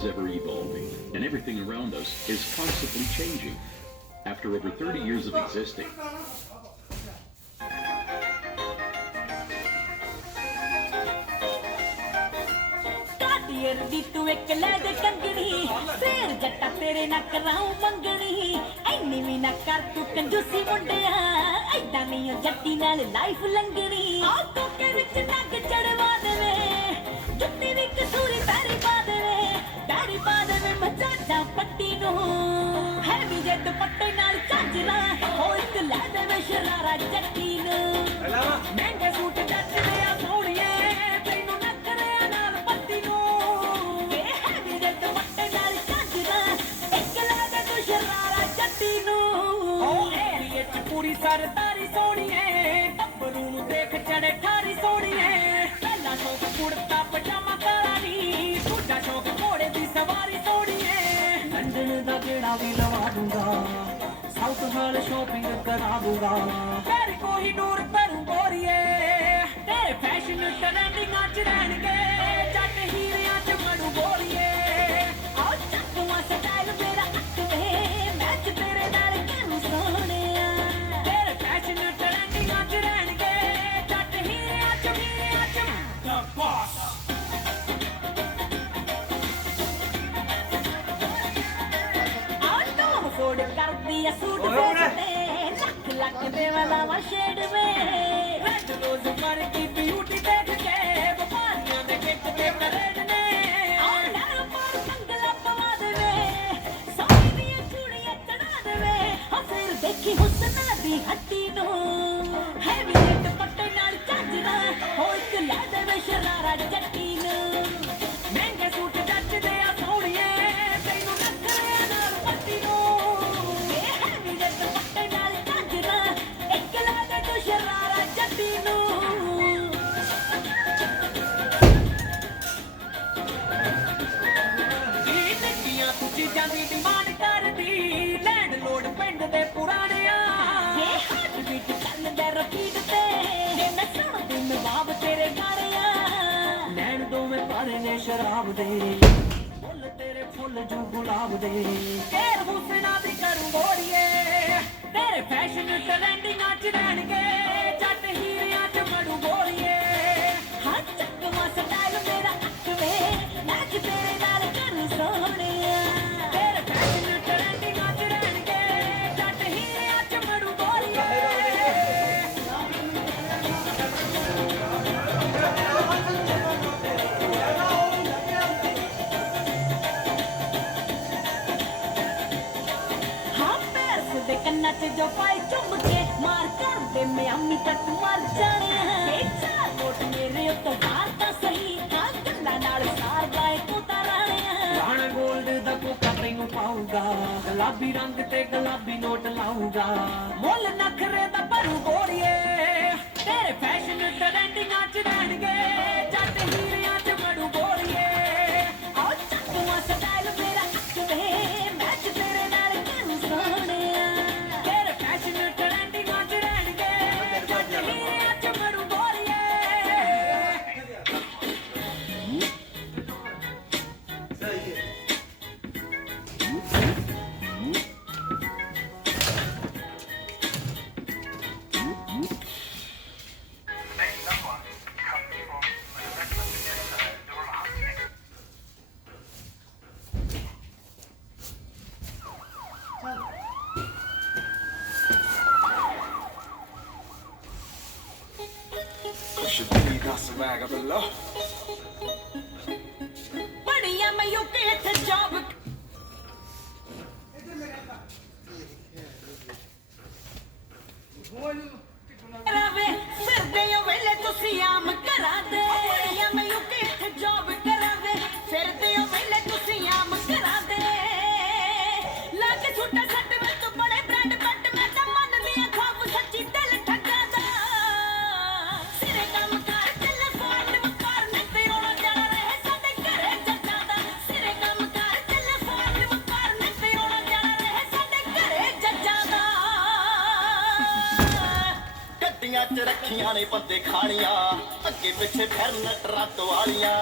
is ever evolving, and everything around us is constantly changing. After over 30 years of existing, तू एक ले दे कंगनी फिर जट्टा तेरे ना कराऊं मंगनी ऐनी भी ना कर तू कंजूसी मुंडिया ऐदा नहीं जट्टी नाल लाइफ लंगनी आ कोके विच नग चढ़वा देवे जुत्ती भी कसूरी पैरी पा देवे ਸਾਊਥ ਹਾਲ ਸ਼ੋਪਿੰਗ ਕਰਾ ਦੂੰਗਾ ਤੇਰੇ ਕੋਹੀਨੂਰ ਭਰੂ ਗੋਰੀਏ ਤੇਰੇ ਫੈਸ਼ਨ ਟਰੈਂਡਿੰਗਾਂ ਚ ਰਹਿਣਗੇ ਜੱਟ ਹੀਰਿਆਂ ਚ ਮੜੂ ਗੋਰੀਏ ਆਓ ਚੱਕਵਾ ਸਟਾਈਲ ਮੇਰਾ ਅੱਕਵੇ ਮੈਚ ਤੇਰੇ ਨਾਲ ਕਰੂ ਸੋਹਣਿਆ ਤੇਰੇ ਫੈਸ਼ਨ ਟਰੈਂਡਿੰਗਾਂ ਚ ਰਹਿਣਗੇ ਜੱਟ ਹੀਰਿਆਂ ਚ The Boss ਆਟੋ ਫੋੜ ਕਰਦੀ ਆ ਸੂਟ ਵੇਚਦੇ ਲੱਖ ਦੇ ਵਾਲਾ ਵਾ ਸ਼ੇਡ ਵੇ ਰੈਡ ਰੋਜ਼ ਵਰਗੀ ਬਿਊਟੀ ਦੇਖ ਕੇ ਵਪਾਰੀਆਂ ਦੇ ਕਿੱਟ ਤੇ ਪਰੇਡ ਨੇ ਆਹ ਨਰ ਪਰ ਮੰਗਲਾ ਪਵਾ ਦੇਵੇ ਸੋਹਣੀ ਦੀਆਂ ਚੂੜੀਆਂ ਚੜਾ ਦੇਵੇ ਹਾਂ ਫਿਰ ਦੇਖੀ ਹੁਸਨਾ ਦੀ ਹੱਟੀ ਨੂੰ ਹੈਵੀ ਰੇਟ ਪੱਟੇ ਨਾਲ ਝਾਂਜਦਾ ਹੋ ਇੱਕ ਲੈ ਦੇਵੇ ਸ਼ਰਾਰਾ ਜੱਟੀ ਨੂੰ ਮਹਿੰਗੇ ਸੂਟ ਜੱਚਦੇ ਆ ਸੋਹਣੀਏ ਤੈਨੂੰ ਨਖਰਿਆਂ ਨਾਲ ਪੱਟੀ ਨੂੰ ਇਹ ਹੈਵੀ ਰੇਟ ਪੱਟੇ ਨਾਲ ਝਾਂਜਦਾ ਇੱਕ ਲੈ ਦੇ ਤੂੰ ਸ਼ਰਾਰਾ ਜੱਟੀ ਨੂੰ ਇਹ ਨੱਕੀਆਂ ਤੂੰ ਚੀਜ਼ਾਂ ਦੀ ਡਿਮਾਂਡ ਕਰਦੀ ਲੈਂਡ ਲੋਡ ਪਿੰਡ ਦੇ ਪੁਰਾਣਿਆਂ ਇਹ ਹੱਥ ਵਿੱਚ ਚੱਲਦਾ ਰਪੀਟ ਤੇ ਇਹ ਮੈਂ ਸੁਣਦੀ ਨਵਾਬ ਤੇਰੇ ਗਾਣਿਆਂ ਨੈਣ ਦੋਵੇਂ ਭਰੇ ਨੇ ਸ਼ਰਾਬ ਦੇ ਫੁੱਲ ਤੇਰੇ ਫੁੱਲ ਜੋ ਗੁਲਾਬ ਦੇ ਕੇਰ ਹੁਸਨਾ ਦੀ ਕਰੂ ਗੋਰੀਏ ਤੇਰੇ ਫੈਸ਼ਨ ਟਰੈਂਡਿੰਗਾਂ ਚ ਰਹਿਣਗੇ ਜੱਟ ਹੀਰਿਆਂ ਚ ਮੜੂ ਗੋਰੀਏ ਹਾਂ ਚੱਕਵਾ ਸਟਾਈਲ ਮੇਰਾ ਅੱਕਵੇ ਮੈਚ ਤੇਰੇ ਨਾਲ ਕਰੂ ਸੋਹਣਿਆ ਤੇਰੇ ਫੈਸ਼ਨ ਟਰੈਂਡਿੰਗਾਂ ਚ ਰਹਿਣਗੇ ਜੱਟ ਹੀਰਿਆਂ ਚ ਮੜੂ ਗੋਰੀਏ ਹਾਂ ਪੈਸ ਦੇ ਕੰਨਾਂ 'ਚ ਜੋ ਪਾਈ ਚੁੰਮ ਕੇ ਮਾਰ ਕਰਦੇ ਮਿਆਮੀ ਤੱਕ ਮਰ ਜਾਣਿਆ ਇਹ ਚਾਰ ਕੋਟ ਮੇਰੇ ਉੱਤੋਂ ਬਾਹਰ ਤਾਂ ਸਹੀ ਹਾਂ ਗੱਲਾਂ ਨਾਲ ਸਾਰ ਗਾਏ ਤੂੰ ਤਾਂ ਰਾਣਿਆ ਰਾਣਾ ਗੋਲਡ ਦਾ ਕੋਕਾ ਤੈਨੂੰ ਪਾਊਗਾ ਗੁਲਾਬੀ ਰੰਗ ਤੇ ਗੁਲਾਬੀ ਨੋਟ ਲਾਊਗਾ ਮੁੱਲ ਨਖਰੇ ਦਾ ਭਰੂ ਗੋਰੀਏ ਤੇਰੇ ਫੈਸ਼ਨ ਟਰੈਂਡਿੰਗਾਂ ਚ ਰਹਿਣਗੇ ਜੱਟ ਹੀਰਿਆਂ ਚ ਮੜੂ ਗੋਰੀਏ ਆਓ ਚੱਕਵਾ ਸਟਾਈਲ ਮੇਰਾ ਅੱਕਵੇ ਮੈਚ ਤੇਰੇ ਨਾਲ ਕਰੂ ਸੋਹਣਿਆ ਤੇਰੇ ਫੈਸ਼ਨ ਟਰੈਂਡਿੰਗਾਂ ਚ ਰਹਿਣਗੇ ਜੱਟ ਹੀਰਿਆਂ ਚ ਮੜੂ ਗੋਰੀਏ Should be got swag up below. ਬੜੀਆਂ ਮੈਂ ਯੂਕੇ ਇੱਥੇ ਜੌਬ ਕਰਾਵੇ ਫਿਰਦੇ ਹੋ ਵੇਲੇ ਤੁਸੀਂ ਆਮ ਘਰਾਂ ਦੇ ਬੜੀਆਂ ਮੈਂ ਯੂਕੇ ਇੱਥੇ ਜੌਬ ਕਰਾਵੇ ਫਿਰਦੇ ਹੋ ਵੇਲੇ ਤੁਸੀਂ ਆਮ ਘਰਾਂ ਦੇ ਲਾ ਕੇ ਛੁੱਟਾ ਸੱਟ ਵਿੱਚ ਤੂੰ ਬੜੇ ਬ੍ਰਾਂਡ ਬੱਟ ਮੈਂ ਤਾਂ ਮੰਨਦੀ ਆ ਖਾਬ ਸੱਚੀ ਦਿਲ ਠੱਗਾ ਦਾ ਸਿਰੇ ਕੰਮ ਕਰ ਟੈਲੀਫੋਨ ਵਪਾਰ ਨਹੀਂ ਤੇ ਆਉਣਾ ਜਾਣਾ ਰਹੇ ਸਾਡੇ ਘਰੇ ਜੱਜਾਂ ਦਾ ਸਿਰੇ ਕੰਮ ਕਰ ਟੈਲੀਫੋਨ ਵਪਾਰ ਨਹੀਂ ਤੇ ਆਉਣਾ ਜਾਣਾ ਰਹੇ ਸਾਡੇ ਘਰੇ ਜੱਜਾਂ ਦਾ ਗੱਡੀਆਂ 'ਚ ਰੱਖੀਆਂ ਨੇ ਬੰਦੇ ਖਾਣੀਆਂ ਅੱਗੇ ਪਿੱਛੇ ਫਿਰਨ ਟਰਾਟੋ ਵਾਲੀਆਂ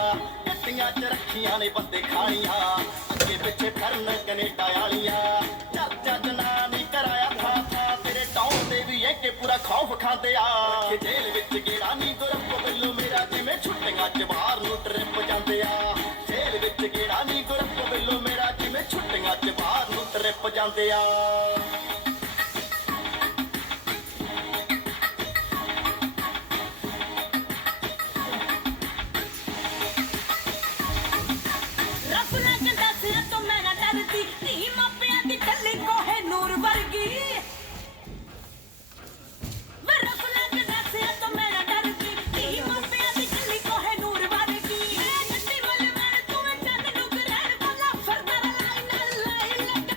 ਗੱਡੀਆਂ 'ਚ ਰੱਖੀਆਂ ਨੇ ਬੰਦੇ ਖਾਣੀਆਂ ਅੱਗੇ ਪਿੱਛੇ ਫਿਰਨ ਕੈਨੇਡਾ ਵਾਲੀਆਂ ਚਰਚਾ ਜਨਾ ਨਹੀਂ ਕਰਾਇਆ ਥਾ ਤੇਰੇ ਟਾਉਣ ਦੇ ਵੀ ਇਹ ਕਿ ਪੂਰਾ ਖੌਫ ਖਾਂਦੇ ਆ ਕਿ ਜੇਲ੍ਹ ਵਿੱਚ ਗੇੜਾ ਨਹੀਂ ਗੁਰਪ ਵੱਲੋਂ ਮੇਰਾ ਜਿਵੇਂ ਛੁੱਟੀਆਂ 'ਚ ਬਾਹਰ ਨੂੰ ਟ੍ਰਿਪ ਜਾਂਦੇ ਆ ਜੇਲ੍ਹ ਵਿੱਚ ਗੇੜਾ ਨਹੀਂ ਗੁਰਪ ਵੱਲੋਂ ਮੇਰਾ ਜਿਵੇਂ ਛੁੱਟੀਆਂ 'ਚ ਬਾਹਰ ਨੂੰ ਟ੍ਰਿਪ ਜਾਂਦੇ ਆ ਰਫਲਾ ਕਹਿੰਦਾ ਸੀ ਤੋਂ ਮੈਂ ਨਾ ਡਰਦੀ ਧੀ ਮਾਪਿਆਂ ਦੀ ਟੱਲੀ ਕੋਹੇ ਨੂਰ ਵਰਗੀ ਵੇ ਰਫਲਾ ਕਹਿੰਦਾ ਸੀ ਤੋਂ ਮੈਂ ਨਾ ਡਰਦੀ ਧੀ ਮਾਪਿਆਂ ਦੀ ਟੱਲੀ ਕੋਹੇ ਨੂਰ ਵਰਗੀ ਮੈਂ ਜੱਟੀ ਵੱਲ ਮੈਂ ਤੂੰ ਚੰਦ ਨੂੰ ਰਹਿਣ ਵਾਲਾ ਫਰਦਾ ਲਾਈ ਨਾਲ ਲਾਈ ਲੱਗ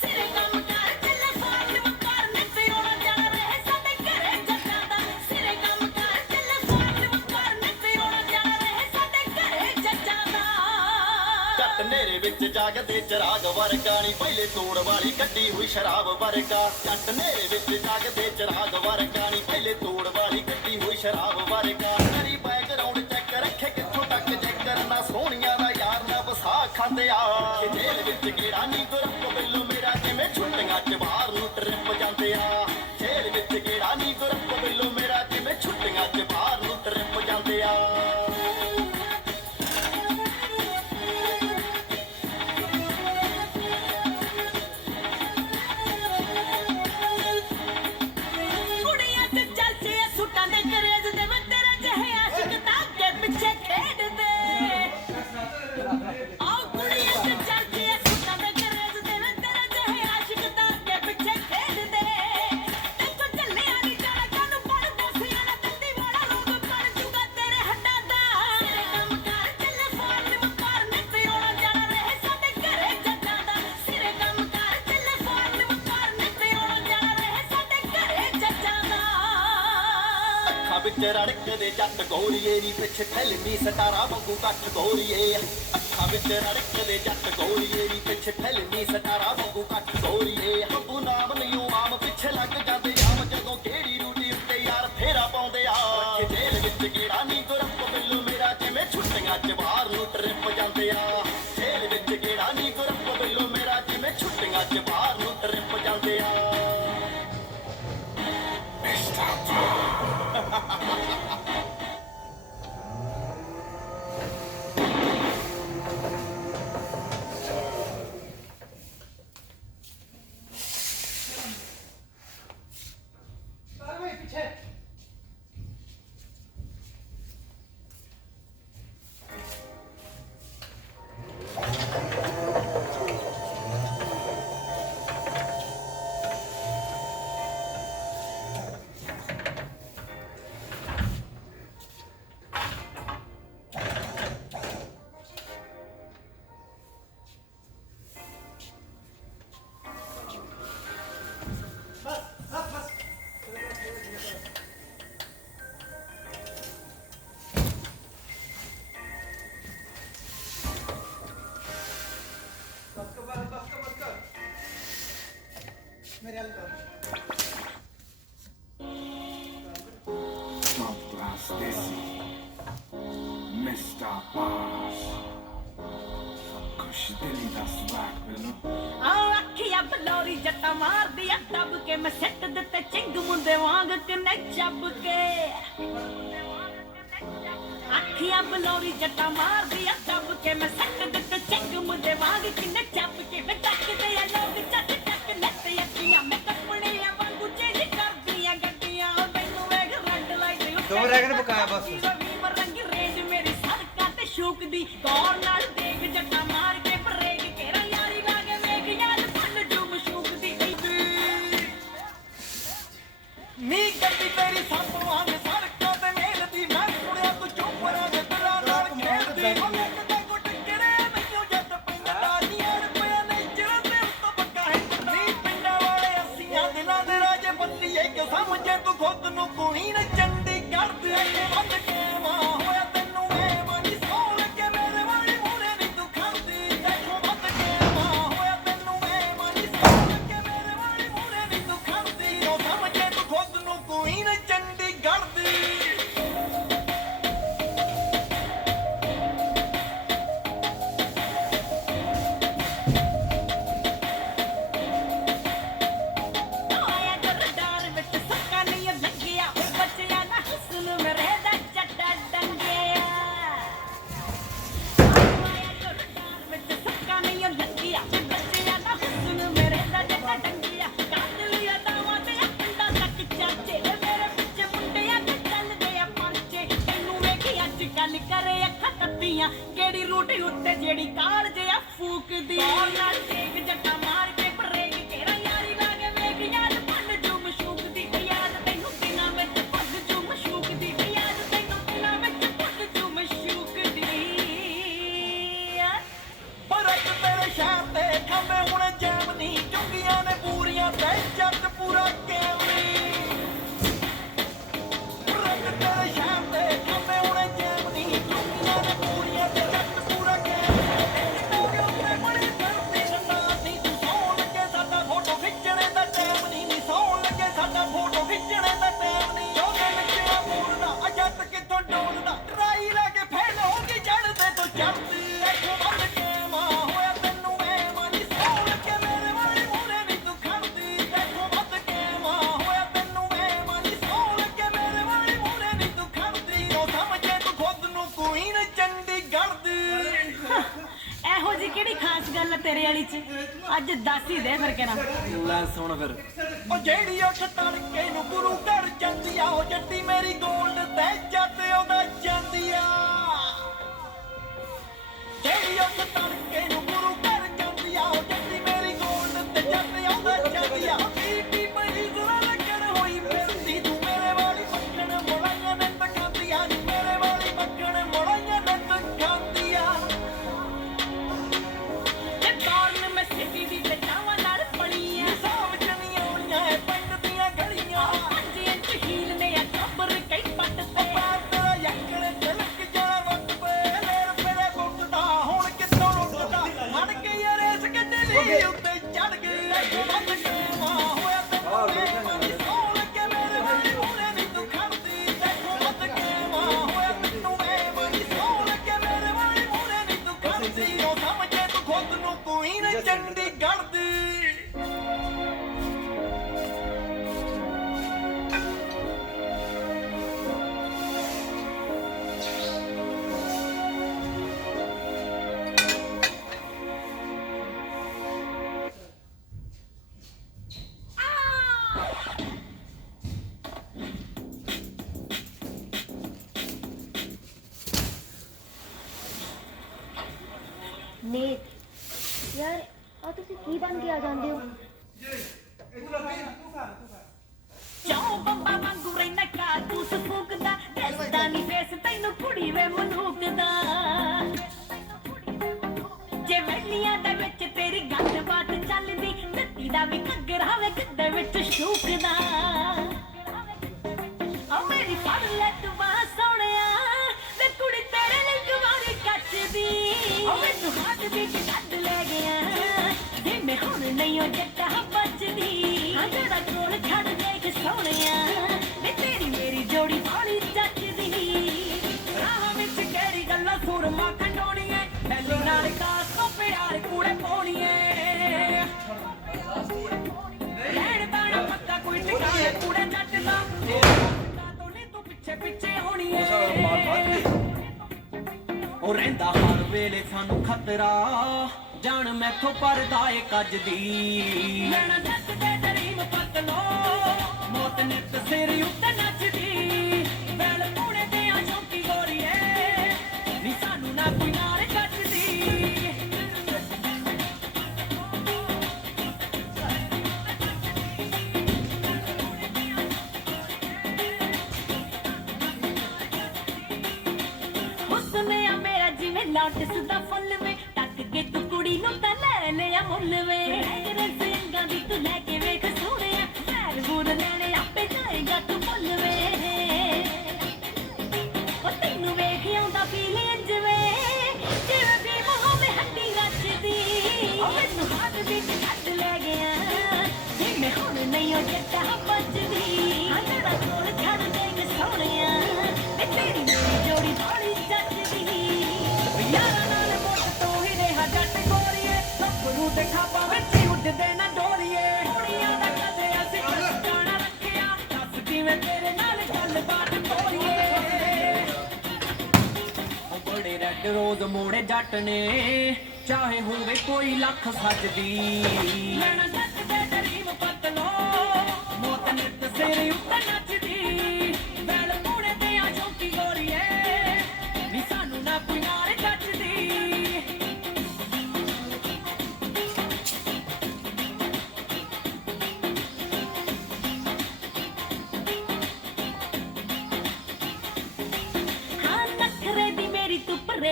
ਸਿਰੇ ਕੰਮ ਕਰ ਚੱਲੇ ਫਾਰਮ ਕਰਨ ਤੇ ਆਉਣਾ ਜਾਣਾ ਰਹੇ ਸਾਡੇ ਘਰੇ ਜੱਟਾਂ ਦਾ ਸਿਰੇ ਕੰਮ ਕਰ ਚੱਲੇ ਫਾਰਮ ਕਰਨ ਤੇ ਆਉਣਾ ਜਾਣਾ ਰਹੇ ਸਾਡੇ ਘਰੇ ਜੱਟਾਂ ਦਾ ਜੱਟ ਨੇਰੇ ਵਿੱਚ ਜਾਗਦੇ ਚਿਰਾਗ ਵਰਗਾ ਨੀ ਪਹਿਲੇ ਤੋੜ ਵਾਲੀ ਕੱਢੀ ਹੋਈ ਸ਼ਰਾਬ ਵਰਗਾ ਜੱਟ ਨੇਰੇ ਵਿੱਚ ਜਾਗਦੇ ਚਿਰਾਗ ਵਰਗਾ ਨੀ ਪਹਿਲੇ ਤੋੜ ਵਾਲੀ ਕੱਢੀ ਹੋਈ ਸ਼ਰਾਬ ਵਰਗਾ ਤੇਰੀ ਬੈਕਗ੍ਰਾਉਂਡ ਚੈੱਕ ਰੱਖੇ ਕਿੱਥੋਂ ਤੱਕ ਚੈੱਕ ਕਰਨਾ ਸੋਹਣੀਆਂ ਦਾ ਯਾਰ ਨਾ ਵਸਾ ਖਾਂਦੇ ਆ ਕਿ ਜੇਲ੍ਹ ਵਿੱਚ ਕਿਹੜਾ ਨੀ ਗੁਰਪ ਬਿੱਲੂ ਮੇਰਾ ਜਿਵੇਂ ਛੁੱਟੀਆਂ ਚ ਬਾਹਰ ਨੂੰ ਟਰਿਪ ਜਾਂਦੇ ਆ ਜੇਲ੍ਹ ਵਿੱਚ ਕਿਹੜਾ ਨੀ ਗੁਰਪ ਬਿੱਲੂ ਮੇਰਾ ਜਿਵੇਂ ਛੁੱਟੀਆਂ ਚ ਬਾਹਰ ਨੂੰ ਟਰਿਪ ਜਾਂਦੇ ਆ ਕੁੜੀਆਂ ਤੇ ਚੱਲਦੇ ਆ ਸੁੱਟਾਂ ਦੇ ਕਰੇਜ਼ ਦੇ ਵੇ ਤੇਰੇ ਜਿਹੇ ਆਸ਼ਿਕ ਤਾਂ ਅੱਗੇ ਪਿੱਛੇ ਖੇਡਦੇ ਆਹ ਕੁੜੀਆਂ ਤੇ ਚੱਲਦੇ ਆ ਸੁੱਟਾਂ ਦੇ ਕਰੇਜ਼ ਦੇ ਵੇ ਤੇਰੇ ਜਿਹੇ ਆਸ਼ਿਕ ਤਾਂ ਅੱਗੇ ਪਿੱਛੇ ਖੇਡਦੇ ਤੈਨੂੰ ਚੱਲਿਆ ਨੀ ਜਾਣਾ ਕਾਨੂੰ ਪੜ ਦੋਸੀਆਂ ਨਾ ਤੱਤੀ ਵਾਲਾ ਰੋਗ ਬਣ ਜੂਗਾ ਤੇਰੇ ਹੱਡਾਂ ਦਾ ਸਿਰੇ ਕੰਮ ਕਰ ਚੱਲੇ ਫਾਰਮ ਕਰਨ ਤੇ ਆਉਣਾ ਜਾਣਾ ਰਹੇ ਸਾਡੇ ਘਰੇ ਜੱਟਾਂ ਦਾ ਸਿਰੇ ਕੰਮ ਕਰ ਚੱਲੇ ਫਾਰਮ ਕਰਨ ਤੇ ਆਉਣਾ ਜਾਣਾ ਰਹੇ ਸਾਡੇ ਘਰੇ ਜੱਟਾਂ ਦਾ ਅੱਖਾਂ ਵਿੱਚ ਰੜਕਦੇ ਜੱਟ ਗੋਰੀਏ ਨੀ ਪਿੱਛੇ ਠਹਿਲਮੀ ਸਟਾਰਾ ਵਾਂਗੂ ਕੱਠ ਗੋਰੀਏ ਅੱਖਾਂ ਵਿੱਚ ਰੜਕਦੇ ਜੱਟ ਗੋਰੀਏ ਨੀ ਪਿੱਛੇ ਠਹਿਲਮੀ ਸਟਾਰਾ ਵਾਂਗੂ ਕੱਠ ਗੋਰੀਏ ਬੱਬੂ ਨਾਮ ਨਹੀਂ ਆਮ ਪਿੱਛੇ ਲੱਗ ਜਾਂਦੇ ਆਮ ਜਦੋਂ ਕਿਹੜੀ ਰੂਟੀ ਉੱਤੇ ਯਾਰ ਫੇਰਾ ਪਾਉਂਦੇ ਆ ਕਿ ਜੇਲ੍ਹ ਵਿੱਚ ਕਿਹੜਾ ਨੀ ਗੁਰਪ ਬਿੱਲੂ ਮੇਰਾ ਜਿਵੇਂ ਛੁੱਟੀਆਂ ਚ ਬਾਹਰ ਨੂੰ ਟਰਿਪ ਜਾਂਦੇ ਆ ਜੇਲ੍ਹ ਵਿੱਚ ਕਿਹੜਾ ਨੀ ਗੁਰਪ ਬਿੱਲੂ ਮੇਰਾ ਜਿਵੇਂ ਛੁੱਟੀਆਂ ਚ ਬਾਹਰ ਨੂੰ ਟਰਿਪ ਜਾਂਦੇ ਆ Top class Desi, Mr. Boss. Kush Dilly da swag, Billu. ਆਹ ਅੱਖੀਆਂ ਬਲੌਰੀ ਜੱਟਾਂ ਮਾਰਦੀ ਆ ਦੱਬ ਕੇ ਮੈਂ ਸੱਟ ਦਿੱਤੇ ਚਿੰਗ ਮੁੰਡੇ ਵਾਂਗ ਕਿੰਨੇ ਚੱਬ ਕੇ ਅੱਖੀਆਂ ਬਲੌਰੀ ਜੱਟਾਂ ਮਾਰਦੀ ਆ ਦੱਬ ਕੇ ਮੈਂ ਸੱਟ ਦਿੱਤੇ ਚਿੰਗ ਮੁੰਡੇ ਵਾਂਗ ਕਿੰਨੇ ਚੱਬ ਕੇ ਮੈਂ ਟੱਕਦੇ ਆ ਲੋਕ ਚੱਕ ਚੱਕ ਨੱਤੇ ਅੱਖੀਆਂ ਮੈਂ ਕੱਪੜੇ ਆ ਵਾਂਗੂ ਚੇਂਜ ਕਰਦੀਆਂ ਗੱਡੀਆਂ ਮੈਨੂੰ ਵੇਖ ਰੈੱਡ ਲਾਈਟ ਦੋ ਰਹਿ ਗਏ ਨੇ ਬਕਾਇਆ ਬਸ ਰੰਗੀ ਰੇਂਜ ਮੇਰੀ ਸੜਕਾਂ ਤੇ ਸ਼ੂਕਦੀ ਗੌਰ ਨਾਲ ਦੇਖ ਜੱਟਾਂ ਮਾਰ ਕੇ ਬਰੇਕ ਕੇਰਾ ਯਾਰੀ ਲਾ ਕੇ ਵੇਖ ਯਾਰ ਫੁੱਲ ਜੂਮ ਸ਼ੂਕਦੀ ਨੀ ਗੱਡੀ ਤੇਰੀ ਸੱਪ ਵਾਂਗ ਸੜਕਾਂ ਤੇ ਮੇਲਦੀ ਮੈਂ ਸੁਣਿਆ ਤੂੰ ਚੋਪਰਾਂ ਦੇ ਦਿਲਾਂ ਨਾਲ ਖੇਡਦੀ ਉਹ ਇੱਕ ਦਾ ਗੁੱਟ ਕਿਰੇ ਜਿਹੜੀ ਕਾਲ ਜਿਹਾ ਫੂਕਦੀ ਕਾਲ ਨਾਲ ਟੇਕ ਜੱਟਾ ਮਾਰ ਕੇ ਬਰੇਕ ਤੇਰਾ ਯਾਰੀ ਲਾ ਕੇ ਵੇਖ ਯਾਰ ਭੰਨ ਜੂ ਮਸ਼ੂਕ ਦੀ ਯਾਦ ਤੈਨੂੰ ਦਿਨਾਂ ਵਿੱਚ ਭੱਜ ਜੂ ਮਸ਼ੂਕ ਦੀ ਯਾਦ ਤੈਨੂੰ ਦਿਨਾਂ ਵਿੱਚ ਭੱਜ ਜੂ ਮਸ਼ੂਕ ਦੀ ਪਰ ਅੱਜ ਤੇਰੇ ਸ਼ਹਿਰ ਤੇ ਖੰਮੇ ਹੁਣ ਜੈਮ ਨਹੀਂ ਚੁੰਗੀਆਂ ਨੇ ਪੂਰੀਆਂ ਤੇ ਜੱਟ ਪੂਰਾ ਕੈਮਰੀ ਪਰ ਅੱਜ ਤੇਰੇ ਸ਼ਹਿਰ ਤੇ ਖੰਮੇ ਹੁਣ ਜੈਮ ਨਹੀਂ ਚੁੰਗੀਆਂ ਨੇ ਪੂਰੀਆਂ ਤੇ ਜੱਟ ਪੂਰਾ ਕੈਮਰੀ ਬੜੀ ਫਿਰਦੀ ਰੰਨਾ ਨਹੀਂ ਤੂੰ ਸੌਣ ਲੱਗੇ ਸਾਡਾ ਫੋਟੋ ਖਿੱਚਣੇ ਦਾ ਟਾਈਮ ਨਹੀਂ ਸੌਣ ਲੱਗੇ ਸਾਡਾ ਫੋਟੋ ਖਿੱਚਣੇ ਦਾ ਟਾਈਮ ਨਹੀਂ ਉਹਦੇ ਵਿੱਚ ਆ ਮੋੜਦਾ ਜੱਟ ਕਿੱਥੋਂ ਡੋਲਦਾ ਟਰਾਈ ਲੈ ਕੇ ਫੇਲ ਹੋ ਗਈ ਚੜਦੇ ਤੋਂ ਚੜਦੀ ਇੱਥੋਂ ਵੱਧ ਕੇ ਹੋਇਆ ਤੈਨੂੰ ਐ ਨਹੀਂ ਸੌਣ ਲੱਗੇ ਮੇਰੇ ਵਾਲੀ ਮੂਹਰੇ ਨਹੀਂ ਤੂੰ ਖੜਦੀ ਇੱਥੋਂ ਵੱਧ ਕੇ ਹੋਇਆ ਤੈਨੂੰ ਐ ਨਹੀਂ ਸੌਣ ਲੱਗੇ ਮੇਰੇ ਵਾਲੀ ਮੂਹਰੇ ਨਹੀਂ ਤੂੰ ਖੜਦੀ ਉਹ ਸਮਝੇ ਤੂੰ ਖੁਦ ਨੂੰ ਕੁਈਨ ਚੰਡੀਗੜ੍ਹ ਦੀ ਇਹੋ ਜੀ ਕਿਹੜੀ ਖਾਸ ਗੱਲ ਆ ਤੇਰੇ ਵਾਲੀ ਚ ਅੱਜ ਦੱਸ ਹੀ ਦੇ ਫਿਰ ਕਿਹੜਾ ਲੈ ਸੁਣ ਫਿਰ ਉਹ ਜਿਹੜੀ ਉੱਠ ਤੜਕੇ ਨੂੰ ਗੁਰੂ ਘਰ ਜਾਂਦੀ ਆ ਉਹ ਜੱਟੀ ਮੇਰੀ ਗੋਲਡ ਤੇ ਜੱਟ ਉਹਦਾ ਜਾਂਦੀ ਆ ਜਿਹੜੀ ਉੱਠ ਤੜਕੇ ਨੂੰ ਗੁਰੂ ਘਰ ਜਾਂਦੀ ਆ ਉਹ ਜੱਟੀ ਮੇਰੀ ਗੋਲਡ ਤੇ ਜੱਟ ਉਹਦਾ ਜਾਂਦੀ ਆ ਬੀਬੀ ਬੜੀ ਜ਼ਰਾ ਲੱਗਣ ਹੋਈ ਫਿਰਦੀ ਤੂੰ ਮੇਰੇ ਵਾਲੀ ਮੱਖਣ ਮੋੜਾਈਆਂ ਨੇ ਤਕਾਂਦੀ ਆ ਨੀ ਮੇਰੇ ਵਾਲੀ ਮੱਖਣ ਮੋੜਾਈਆਂ ਨੇ ਤਕਾਂਦੀ ਆ ਤੇ ਕਾਰਨ ਮੈਂ ਸਿੱਧੀ ਦੀ ਬਚਾਵਾਂ ਨਾਲ ਪੜੀ ਆ ਹਿਸਾਬ ਚ ਨਹੀਂ ਆਉਣੀਆਂ ਇਹ ਪਿੰਡ ਦੀਆਂ ਗਲੀਆਂ 5 ਇੰਚ ਹੀਲ ਨੇ ਆ ਕੱਬਰ ਕਈ ਪੱਟ ਤੇ ਬਾਹਰ ਤੇਰਾ ਯੱਕੜ ਚਲਕ ਜਾਣਾ ਵੱਟ ਪਏ ਲੇਰ ਫੇਰੇ ਬੁੱਟਦਾ ਹੁਣ ਕਿੱਥੋਂ ਲੁੱਟਦਾ ਹਟ ਕੇ ਯਾਰ ਇਸ ਗੱਡੀ ਉੱਤੇ ਚੜ ਗਈ ਇੱਥੋਂ ਵੱਧ ਕੇ ਹੋਇਆ ਤੈਨੂੰ ਮਾਨੀ ਸੌਣ ਲੱਗੇ ਮੇਰੇ ਵਾਲੀ ਮੂਹਰੇ ਨਹੀਂ ਤੂੰ ਖੜਦੀ ਇੱਥੋਂ ਵੱਧ ਕੇ ਹੋਇਆ ਤੈਨੂੰ ਮਾਨੀ ਸੌਣ ਲੱਗੇ ਮੇਰੇ ਵਾਲੀ ਮੂਹਰੇ ਨਹੀਂ ਤੂੰ ਖੜਦੀ ਉਹ ਸਮਝੇ ਤੂੰ ਖੁਦ ਨੂੰ ਕੁਈਨ ਚੰਡੀਗੜ੍ਹ ਦੀ ਨੇਤ ਯਾਰ ਆ ਤੁਸੀਂ ਕੀ ਬਣ ਕੇ ਆ ਜਾਂਦੇ ਹੋ ਕਿਉਂ ਬੰਬਾ ਵਾਂਗੂ ਰਹਿਣਾ ਕਾਰਤੂਸ ਫੂਕਦਾ ਦੱਸਦਾ ਨਹੀਂ ਫੇਸ ਤੈਨੂੰ ਕੁੜੀ ਵੇ ਮਨੂਕਦਾ ਜੇ ਵੈਲੀਆਂ ਦੇ ਵਿੱਚ ਤੇਰੀ ਗੱਲਬਾਤ ਚੱਲਦੀ ਦਿੱਤੀ ਦਾ ਵੀ ਘੱਗਰਾ ਵੇ ਕਿੱਦੇ ਵਿੱਚ ਸ਼ੂਕਦਾ ਆ ਮੇਰੀ ਫੜ ਲੈ ਤੂੰ ਬਾਹ ਸੋਹਣਿਆ ਤੇ ਕੁੜੀ ਤੇਰੇ ਲਈ ਗਵਾਰੀ ਕੱਟਦੀ ਆ ਮੈਨੂੰ ਹੱਥ ਵਿੱਚ ਕੱਢ ਲੈ ਗਿਆ ਜੇ ਮੈਂ ਹੁਣ ਨਹੀਂ ਉਹ ਜੱਟਾ ਬਚਦੀ ਆ ਜਿਹੜਾ ਕੋਲ ਛੱਡ ਦੇ ਸੋਹਣਿਆ ਵੇ ਤੇਰੀ ਮੇਰੀ ਜੋੜੀ ਬਾਲੀ ਜੱਚਦੀ ਰਾਹ ਵਿੱਚ ਕਿਹੜੀ ਗੱਲਾਂ ਸੁਰਮਾ ਖੰਡੋਣੀਏ ਪਹਿਲੀ ਨਾਲ ਕਾਸ ਤੋਂ ਪਿਆਰ ਕੂੜੇ ਪਾਉਣੀਏ ਰਹਿਣ ਦਾਣਾ ਪੱਕਾ ਕੋਈ ਟਿਕਾਣੇ ਕੂੜੇ ਜੱਟਦਾ ਤੂੰ ਪਿੱਛੇ ਪਿੱਛੇ ਹੋਣੀ ਏ ਉਹ ਰਹਿੰਦਾ ਹਰ ਵੇਲੇ ਸਾਨੂੰ ਖਤਰਾ ਜਾਣ ਮੈਥੋਂ ਪਰਦਾ ਏ ਕੱਜਦੀ ਲੈਣਾ ਜੱਟ ਦੇ ਦਰੀਮ ਪਤਲੋ ਮੌਤ ਨਿੱਤ ਸਿਰ ਉੱਤੇ ਨੱਚਦੀ ਬੈਲ ਕੂੜੇ ਤੇ ਆ ਚੌਕੀ ਗੋਰੀਏ ਨੀ ਸਾਨੂੰ ਨਾ ਕੋਈ ਨਾਰ ਕੱਟਦੀ ਹੁਸਨੇ ਆ ਮੇਰਾ ਜਿਵੇਂ ਲੋਟਸ ਦਾ ਫੁੱਲ ਵੇ ਟੱਕ ਕੇ ਤੂੰ ਕੁੜੀ ਨੂੰ ਤਾਂ ਲੈ ਲਿਆ ਮੁੱਲ ਵੇ ਤੇਰੇ ਸਿੰਘਾਂ ਦੀ ਤੂੰ ਲੈ ਕੇ ਵੇਖ ਸੋਹਣਿਆ ਪੈਰ ਬੂਰ ਲੈਣੇ ਆਪੇ ਜਾਏਗਾ ਤੂੰ ਮੁੱਲ ਵੇ ਉਹ ਤੈਨੂੰ ਵੇਖ ਆਉਂਦਾ ਫੀਲਿੰਗ ਜਿਵੇਂ ਵੀ ਮੋਹਵੇਂ ਹੱਡੀ ਰੱਜਦੀ ਉਹ ਮੈਨੂੰ ਹੱਥ ਵਿੱਚ ਕੱਢ ਲੈ ਗਿਆ ਜਿਵੇਂ ਹੁਣ ਨਹੀਂ ਉਹ ਜੱਟਾ ਬਚਦੀ ਆ ਜਿਹੜਾ ਕੋਲ ਛੱਡ ਦੇ ਸੋਹਣਿਆ ਵੇ ਤੇਰੀ ਮੇਰੀ ਜੋੜੀ ਬਾਲੀ ਜੱਚਦੀ ਯਾਰਾਂ ਨਾਲ ਮੁੱਢ ਤੋਂ ਹੀ ਰਿਹਾ ਜੱਟ ਗੋਰੀਏ ਸੱਭਰੂ ਤੇ ਖਾਪਾ ਵਿੱਚ ਹੀ ਉੱਡਦੇ ਨਾ ਡੋਰੀਏ ਕੁੜੀਆਂ ਦਾ ਕਦੇ ਅਸੀਂ ਜਾਣਾ ਰੱਖਿਆ ਦੱਸ ਕਿਵੇਂ ਤੇਰੇ ਨਾਲ ਗੱਲਬਾਤ ਤੋਰੀਏ ਉਹ ਬੜੇ ਰੈੱਡ ਰੋਜ਼ ਮੋੜੇ ਜੱਟ ਨੇ ਚਾਹੇ ਹੋਵੇ ਕੋਈ ਲੱਖ ਸੱਜਦੀ ਲੈਣਾ ਜੱਟ ਦੇ ਦਰੀਮ ਪਤਲੋ ਮੌਤ ਨਿੱਤ ਸਿਰ ਉੱਤੇ ਨੱਚਦੀ ਬੈਲ ਕੂੜੇ ਤੇ ਆ ਚੌਕੀ ਗੋਰੀਏ ਨੀ ਸਾਨੂੰ ਨਾ ਕੋਈ ਨਾਰ ਕੱਟਦੀ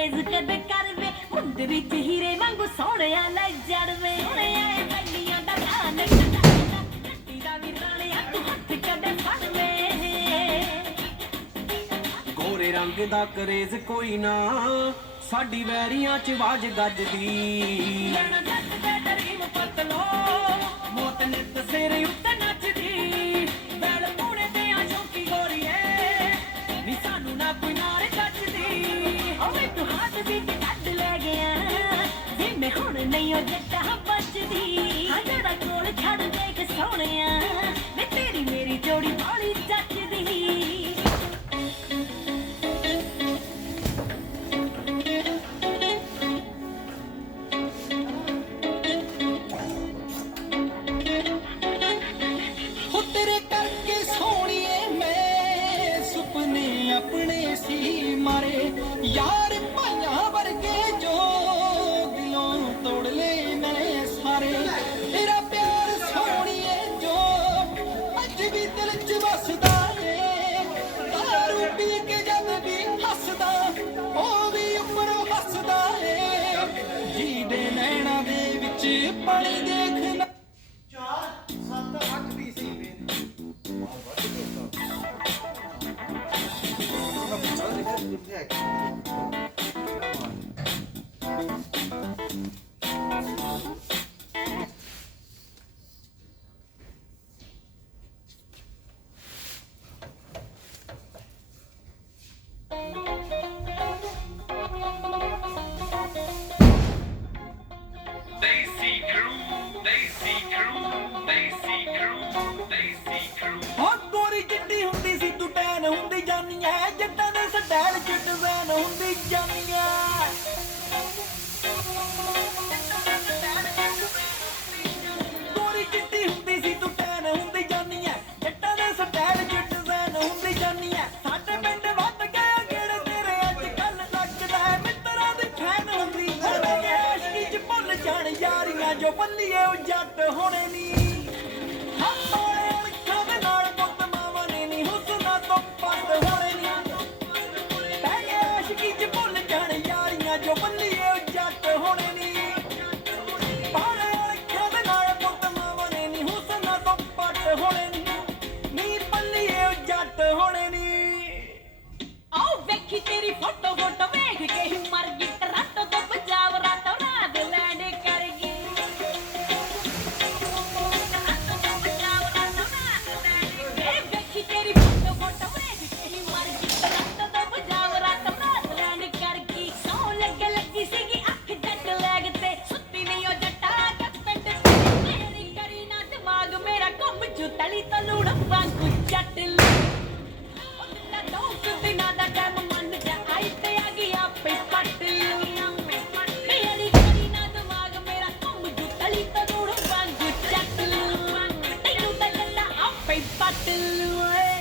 ਕਰੇਜ਼ ਕਦੇ ਕਰਵੇ ਮੁੰਦਰੀ ਚ ਹੀਰੇ ਵਾਂਗੂ ਸੋਹਣਿਆ ਲੈ ਜੜਵੇ ਸੋਹਣਿਆ ਏ ਬੱਲੀਆਂ ਦਾ ਧਾਨ ਕੱਟੀ ਦਾ ਵੀ ਰਾਣਿਆ ਤੂੰ ਹੱਥ ਕਦੇ ਫੜਵੇ ਗੋਰੇ ਰੰਗ ਦਾ ਕਰੇਜ਼ ਕੋਈ ਨਾ ਸਾਡੀ ਵੈਰੀਆਂ ਚ ਵਾਜ ਗੱਜਦੀ ਲੈਣਾ ਜੱਟ ਦੇ ਡਰੀਮ ਪਤਲੋ ਮੌਤ ਨਿੱਤ ਸਿਰ ਉੱਤੇ ਨੱਚਦੀ ਵੈਲ ਪੂਣੇ ਤੇ ਆ ਸ਼ੌਕੀ ਗੋਰੀਏ ਨੀ ਸਾਨੂੰ ਨਾ ਕੋਈ ਨਾਰੇ ਕੱਚਦੀ ਓਏ ਤੂੰ ਹੱਥ ਵੀ ਤੇ ਕੱਢ ਲੈ ਗਿਆ ਵੀ ਮੈਂ ਹੁਣ ਨਹੀਂ ਉਹ ਜੱਟਾਂ ਬਚਦੀ ਹਾਂ ਜਿਹੜਾ ਕੋਲ ਛੱਡ ਦੇਖ ਸੋਹਣਿਆ ਵੇ ਤੇਰੀ ਮੇਰੀ ਜੋੜੀ ਬਾਲੀ ਜੱਚਦੀ ਹੋ ਤੇਰੇ ਕਰਕੇ ਸੋਹਣੀਏ ਮੈਂ ਸੁਪਨੇ ਆਪਣੇ ਸੀ ਮਾਰੇ ਯਾਰ ਭਾਈਆਂ ਵਰਗੇ ਜੋ ਦਿਲੋਂ ਤੋੜ ਲਏ ਮੈਂ ਸਾਰੇ ਤੇਰਾ ਪਿਆਰ ਸੋਹਣੀਏ ਜੋ ਅੱਜ ਵੀ ਦਿਲ 'ਚ ਵਸਦਾ ਏ ਦਾਰੂ ਪੀ ਕੇ ਜਦ ਵੀ ਹੱਸਦਾ ਉਹ ਵੀ ਉੱਪਰੋਂ ਹੱਸਦਾ ਏ ਜੀ ਦੇ ਨੈਣਾ ਦੇ ਵਿੱਚ ਪਾਣੀ ਦੇਖਣਾ ਹੋ ਗੋਰੀ ਚਿੱਟੀ ਹੁੰਦੀ ਸੀ ਤੂੰ ਟੈਨ ਹੁੰਦੀ ਜਾਨੀ ਐ ਜੱਟਾਂ ਦੇ ਸਟਾਈਲ ਚ ਡਿਜ਼ਾਈਨ ਹੁੰਦੀ ਜਾਨੀ ਐ ਗੋਰੀ ਚਿੱਟੀ ਹੁੰਦੀ ਸੀ ਤੂੰ ਟੈਨ ਹੁੰਦੀ ਜਾਨੀ ਐ ਜੱਟਾਂ ਦੇ ਸਟਾਈਲ ਚ ਡਿਜ਼ਾਈਨ ਹੁੰਦੀ ਜਾਨੀ ਐ ਸਾਡੇ ਪਿੰਡ ਵੱਧ ਗਿਆ ਕਿਹੜੇ ਤੇਰੇ ਅੱਜ ਕੱਲ ਲੱਗਦਾ ਐ ਮਿੱਤਰਾਂ ਦੀ ਫੈਨ ਹੁੰਦੀ ਜਾਨੀ ਐ ਆਸ਼ਕੀ ਚ ਭੁੱਲ ਜਾਣ ਯਾਰੀਆਂ ਜੋ ਬੱਲੀਏ ਉਹ ਜੱਟ ਹੋਣੇ ਨੀ ਜੋ ਬੱਲੀਏ ਜੱਟ ਹੋਣੇ ਨੀ ਪਾਲੇ ਅੱਖਾਂ ਦੇ ਨਾਲ ਪੁੱਤ ਮਾਵਨੇ ਨੀ ਹੁਸਨਾ ਤੋਂ ਪੱਟ ਹੋਣੇ ਨੀ ਨੀ ਬੱਲੀਏ ਜੱਟ ਹੋਣੇ ਨੀ ਆਓ ਵੇਖੀ ਤੇਰੀ ਫੋਟੋ ਵੇਖ ਕੇ ਹੀ ਮਰ ਗਈ ਟਰਾਟੋ ਤੋਂ ਪੰਜਾਬ ਰਾਤੋਂ ਰਾਤ ਲੈਂਡ ਕਰ ਗਈ ਟਰਾਟੋ ਤੋਂ ਪੰਜਾਬ ਰਾਤੋਂ ਰਾਤ ਲੈਂਡ ਏ ਵੇਖੀ ਤੇਰੀ ਫੋਟੋ ਵੇਖ ਕੇ ਹੀ ਮਰ ਗਈ ਟਰਾਟੋ ਤੋਂ ਪੰਜਾਬ ਰਾਤੋਂ ਰਾਤ ਲੈਂਡ ਕਰ ਗਈ ਸੌ ਲੱਗੀ ਸੀਗੀ ਅੱਖ ਜੱਟ ਲੈਗ ਤੇ ਸੁੱਤੀ ਨਹੀਂ ਉਹ ਜੱਟਾ ਕੱਪੰਡ ਮੇਰੀ ਕਰੀ ਨਾ ਦਿਮਾਗ ਮੇਰਾ ਘੁੰਮ ਜੂ ਤਲੀ ਤਲੂੜ ਵਾਂਗੂ ਜੱਟ ਦਿਨਾਂ ਦਾ ਟਾਈਮ ਮੰਨ ਜਾ ਆਈ ਤੇ ਆ ਗਈ ਆਪੇ ਪੱਟ ਮੇਰੀ ਕਰੀ ਨਾ ਦਿਮਾਗ ਮੇਰਾ ਘੁੰਮ ਜੂ ਤਲੀ ਤਲੂੜ ਵਾਂਗੂ ਜੱਟ ਤੈਨੂੰ ਤਾਂ ਲੱਲਾ ਆਪੇ ਪੱਟ ਓਏ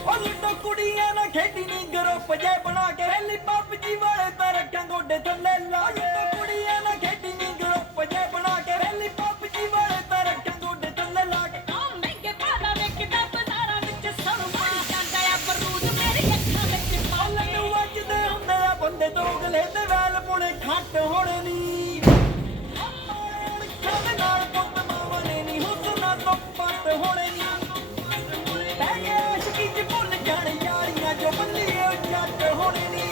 ਉਹ ਲੁੱਟੋ ਕੁੜੀਆਂ ਨਾਲ ਖੇਡੀ ਨੀ ਗਰੁੱਪ ਜੇ ਬਣਾ ਕੇ ਹੈਲੀ ਪੱਬਜੀ ਵਾਲੇ ਤਾਂ ਰੱਖਾਂ ਗੋਡੇ ਥੱਲੇ ਲਾ ਕੇ ਕੁੜੀਆਂ ਨਾਲ ਖੇਡੀ ਨੀ ਗਰੁੱਪ ਜੇ ਬਣਾ ਕੇ ਹੈਲੀ ਪੱਬਜੀ ਵਾਲੇ ਤਾਂ ਰੱਖਾਂ ਗੋਡੇ ਥੱਲੇ ਲਾ ਕੇ ਆ ਮਹਿੰਗੇ ਭਾਅ ਵੇਖਦਾ ਬਾਜ਼ਾਰਾਂ ਵਿੱਚ ਸਭ ਮਾਰੀ ਜਾਂਦਾ ਆ ਬਰੂਦ ਮੇਰੀ ਅੱਖਾਂ ਵਿੱਚ ਪਾ ਮੈਨੂੰ ਵੱਜਦੇ ਹੁੰਦੇ ਆ ਬੰਦੇ ਦੋਗਲੇ ਤੇ ਵੈਲ ਪੁਣੇ ਖੱਟ ਹੋਣੇ ਨੀ ਅੱਖਾਂ ਦੇ ਨਾਲ ਪੁੱਤ ਮਾਵਨੇ ਨੀ ਹੁਸਨਾ ਤੋਂ ਪੱਟ ਹੋਣੇ ਨੀ ਬਹਿ ਕੇ ਆਸ਼ਕੀ ਚ ਭੁੱਲ ਜਾਣ ਯਾਰੀਆਂ ਜੋ ਬੱਲੀਏ ਜੱਟ ਹੋਣੇ ਨੀ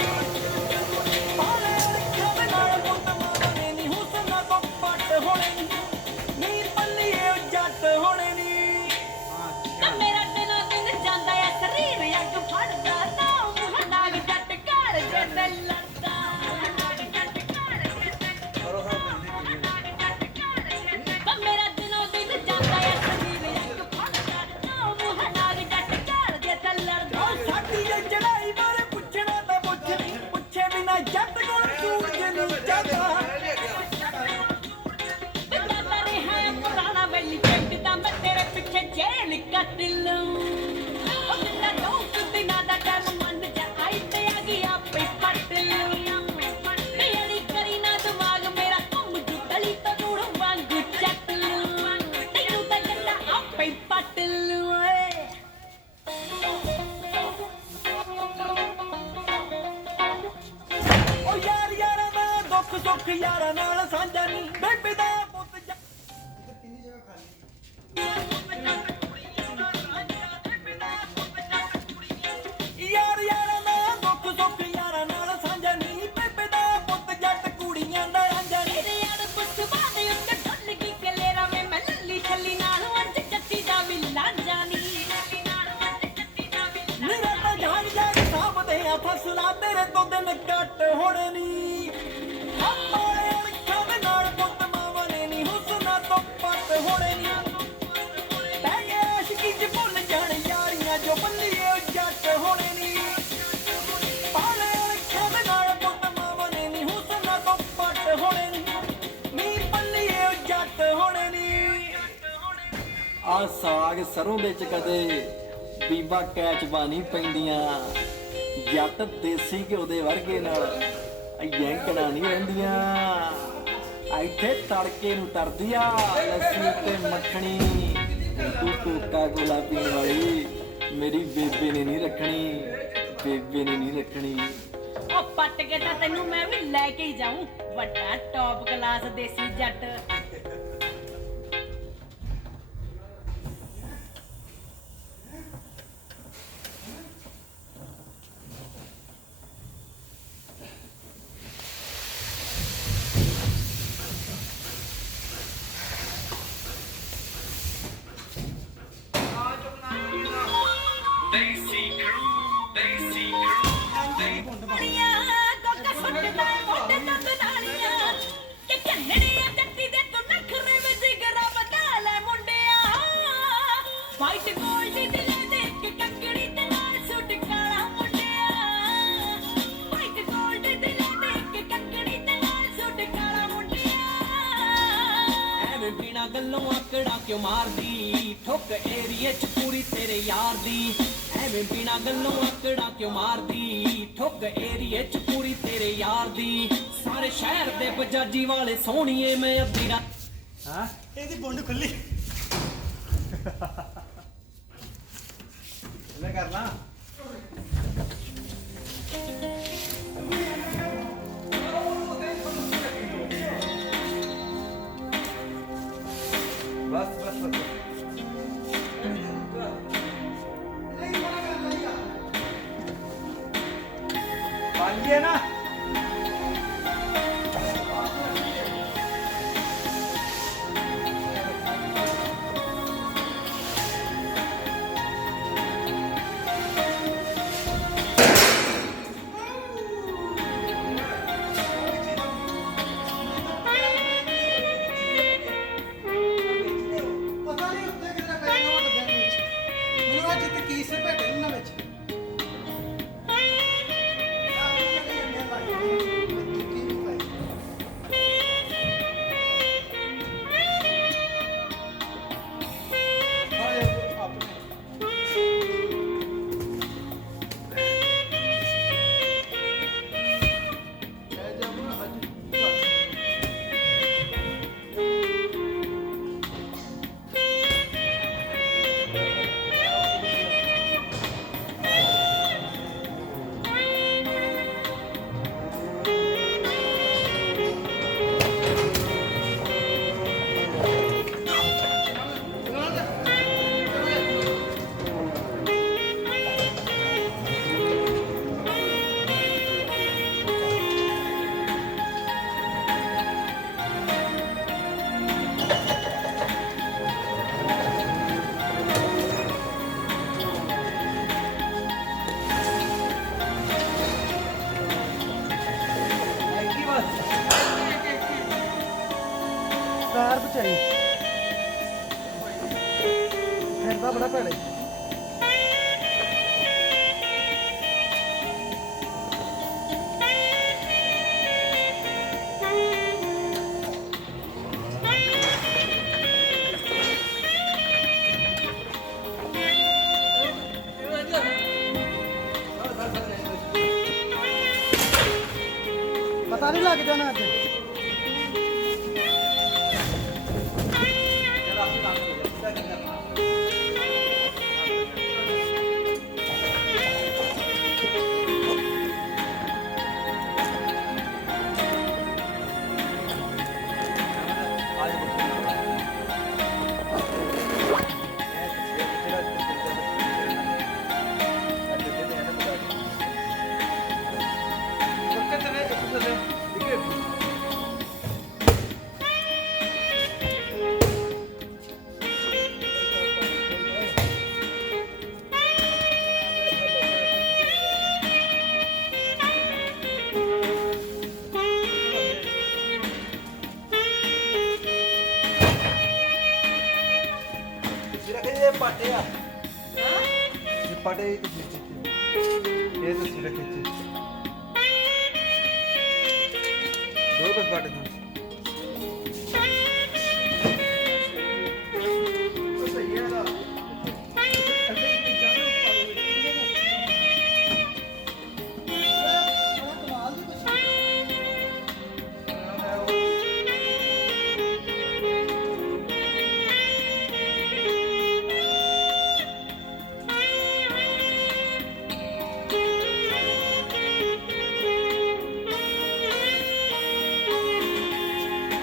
ਪਾਲੇ ਅੱਖਾਂ ਦੇ ਨਾਲ ਪੁੱਤ ਮਾਵਨੇ ਨੀ ਹੁਸਨਾ ਤੋਂ ਪੱਟ ਹੋਣੇ ਨੀ ਨੀ ਬੱਲੀਏ ਜੱਟ ਹੋਣੇ ਨੀ ਨਾ ਮੇਰਾ ਦਿਨ ਜਾਂਦਾ ਆ ਸਰੀਰ ਅੱਗ ਫੜਦਾ ਨਾ ਮੂੰਹ ਨਾਗ ਜੱਟ ਘਰ ਜੇ ਤੇ ਲੜਦਾ ਮੇਰਾ ਦਿਨ ਜਾਂਦਾ ਆ ਸਰੀਰ ਅੱਗ ਫੜਦਾ ਨਾ ਮੂੰਹ ਨਾਗ ਜੱਟ ਘਰ ਜੇ ਤੇ ਲੜਦਾ यारा नाल साझा नी बेबे दा पुत यार यारा ना दुख सुख यारा नाल साझा नी बेबे दा पुत जट कुड़ियां दा आंजा नी तेरे यार पुੱਤ ਬਾਦੇ ਉੱਤੇ ਢੱਲ ਗਈ ਕਲੇਰਾ ਵੇ ਮੈਂ ਲੱਲੀ ਛੱਲੀ ਨਾਲ ਅੱਜ ਜੱਤੀ ਦਾ ਵੀ ਲਾਂਜਾ ਨੀ ਲੱਲੀ ਨਾਲ ਅੱਜ ਜੱਤੀ ਦਾ ਵੀ मेरा तो जाग जाग सामने आ फसला तेरे तो दिन कट होने नी हमारे अणखा दे नाल पुत मावा ने नी हुस्ना तो पट होने नी पै गया आशिकी च भुल जान यारियां जो बल्लिए जट होने नी पाले अणखा दे नाल पुत मावा ने नी हुस्ना तो पट होने नी बल्लिए जट होने नी आ साग सरों विच कदे ਬੀਬਾ ਕੈਚਵਾ ਨਹੀਂ ਪੈਂਦੀਆਂ ਜੱਟ ਦੇਸੀ ਘਿਓ ਦੇ ਵਰਗੇ ਨਾਲ ਯੈਂਕਣਾ ਨਹੀਂ ਰਹਿੰਦੀਆਂ ਇੱਥੇ ਤੜਕੇ ਨੂੰ ਤਰਦੀ ਆ ਲੱਸੀ ਤੇ ਮੱਖਣੀ ਤੂੰ ਕੋਕਾ ਕੋਲਾ ਪੀਣ ਵਾਲੀ ਮੇਰੀ ਬੇਬੇ ਨੇ ਨਹੀਂ ਰੱਖਣੀ ਬੇਬੇ ਨੇ ਨਹੀਂ ਰੱਖਣੀ ਉਹ ਪੱਟ ਕੇ ਤਾਂ ਤੈਨੂੰ ਮੈਂ ਵੀ ਲੈ ਕੇ ਹੀ ਜਾਊਂ ਵੱਡਾ ਟੌਪ ਕਲਾਸ ਦੇਸੀ ਜੱਟ ਕੁੜੀਆਂ ਕੋਕਾ ਸੁੱਟਦਾ ਮੋਢੇ ਤੋਂ ਨਾਲੀਆਂ ਕਿ ਕੰਨੜੀਆਂ ਜੱਟੀ ਦੇ ਤੂੰ ਨਖਰੇ ਵਿੱਚ ਗਰਾ ਬਤਾ ਲੈ ਮੁੰਡਿਆ ਵਾਈਟ ਗੋਲਡ ਦੇ ਲੈ ਕੇ ਕੰਕੜੀ ਤੇ ਨਾਲ ਸੁੱਟ ਕਾਲਾ ਮੁੰਡਿਆ ਵਾਈਟ ਗੋਲਡ ਦੇ ਲੈ ਕੇ ਕੰਕੜੀ ਤੇ ਨਾਲ ਸੁੱਟ ਕਾਲਾ ਮੁੰਡਿਆ ਐਵੇਂ ਬਿਨਾ ਗੱਲੋਂ ਆਕੜਾ ਕਿਉਂ ਮਾਰਦੀ ਠੁੱਕ ਏਰੀਏ ਚ ਪੂਰੀ ਤੇਰੇ ਯਾਰ ਦੀ ਐਵੇਂ ਬਿਨਾ ਗੱਲੋਂ ਆਕੜਾ ਕਿਉਂ ਮਾਰਦੀ ਠੁੱਕ ਏਰੀਏ ਚ ਪੂਰੀ ਤੇਰੇ ਯਾਰ ਦੀ ਸਾਰੇ ਸ਼ਹਿਰ ਦੇ ਬਜਾਜੀ ਵਾਲੇ ਸੋਹਣੀਏ ਮੈਂ ਅੱਧੀ ਰਾਤ ਹਾਂ ਇਹਦੀ ਬੁੰਡ ਖੁੱਲੀ ਲੈ ਕਰ ਲਾ ਬਸ ਬਸ ਬਸ बन गया ना पता नहीं उत्ते कितना पैसा लग्या विच मैनूं अज ते की से भेटे ना विच ਕਾਰ ਬਚਾਈ ਫਿਰਦਾ ਬੜਾ ਭੈੜੇ ਪਤਾ ਨਹੀਂ ਲੱਗ ਜਾਣਾ ਅੱਜ ਇਹ ਪਾਟੇ ਆ ਇਹ ਪਾਟੇ ਇਹ ਤੁਸੀਂ ਖਿੱਚੇ ਇਹ ਤੁਸੀਂ ਖਿੱਚੇ ਦੋ ਬਸ ਪਾਟੇ